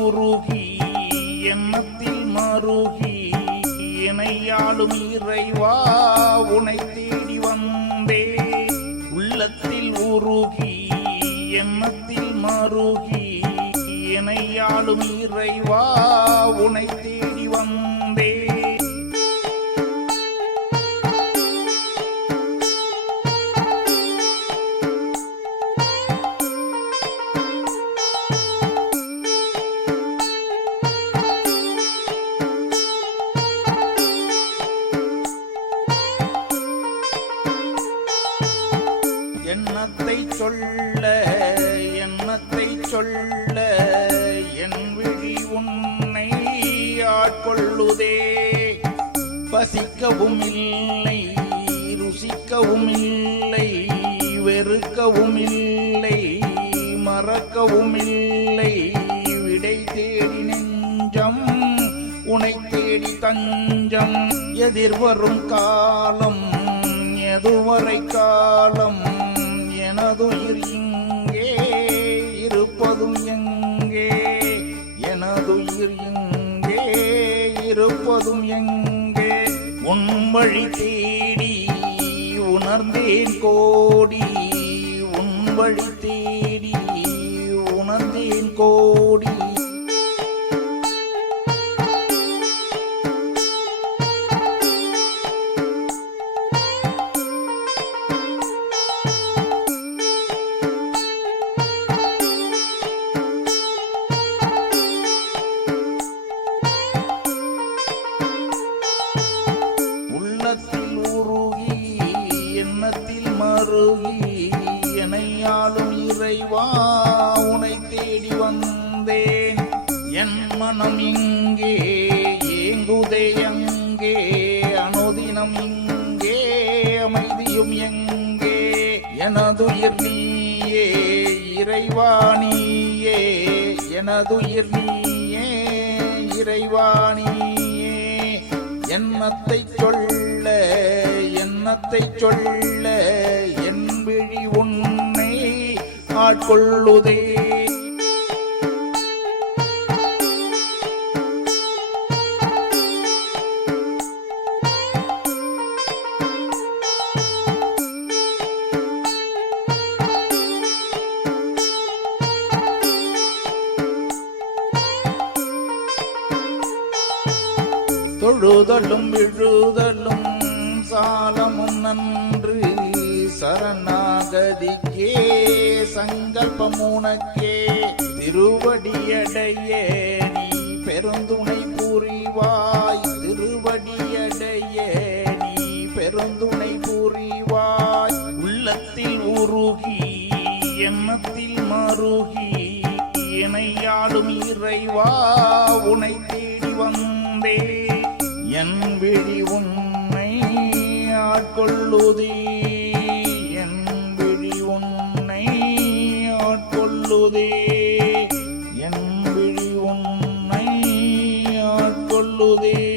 உருகி எண்ணத்தில் மருகி இணையாளும் இறைவா உனை தேடி வந்தே உள்ளத்தில் உருகி எண்ணத்தில் மருகி இணையாளும் இறைவா உனை தேடி வந்தே என்னத்தை சொல்ல என்னத்தை சொல்ல என் விழி உன்னை ஆட்கொள்ளுதே பசிக்கவும் இல்லை ருசிக்கவும் இல்லை வெறுக்கவும் இல்லை மறக்கவும் இல்லை விடை தேடி நெஞ்சம் உனை தேடி தஞ்சம் எதிர்வரும் காலம் எதுவரை காலம் எனதுயிர் இங்கே இருப்பதும் எங்கே எனதுயிர் இங்கே இருப்பதும் எங்கே உன் வழி தேடி உணர்ந்தேன் கோடி உன் வழி தேடி உணர்ந்தேன் கோடி இறைவா உனை தேடி வந்தேன் என் மனம் இங்கே ஏங்குதே எங்கே அனுதினம் இங்கே அமைதியும் எங்கே எனதுயிர் நீயே இறைவா எனதுயிர் நீயே இறைவா என்னத்தை சொல்ல என்னத்தை சொல்ல என் விழி உன் ஆட்கொள்ளுதே தொழுதலும் விழுதலும் சாலமும் நன்று சரணாகதிக்கே சங்கல்பம் உனக்கே திருவடியடையே நீ பெருந்துணை புரிவாய் திருவடியடையே நீ பெருந்துணை புரிவாய் உள்ளத்தில் உருகி எண்ணத்தில் மருகி இணையாடும் இறைவா உனை தேடி வந்தே என் விழி உன்னை ஆட்கொள்ளுதே saludé.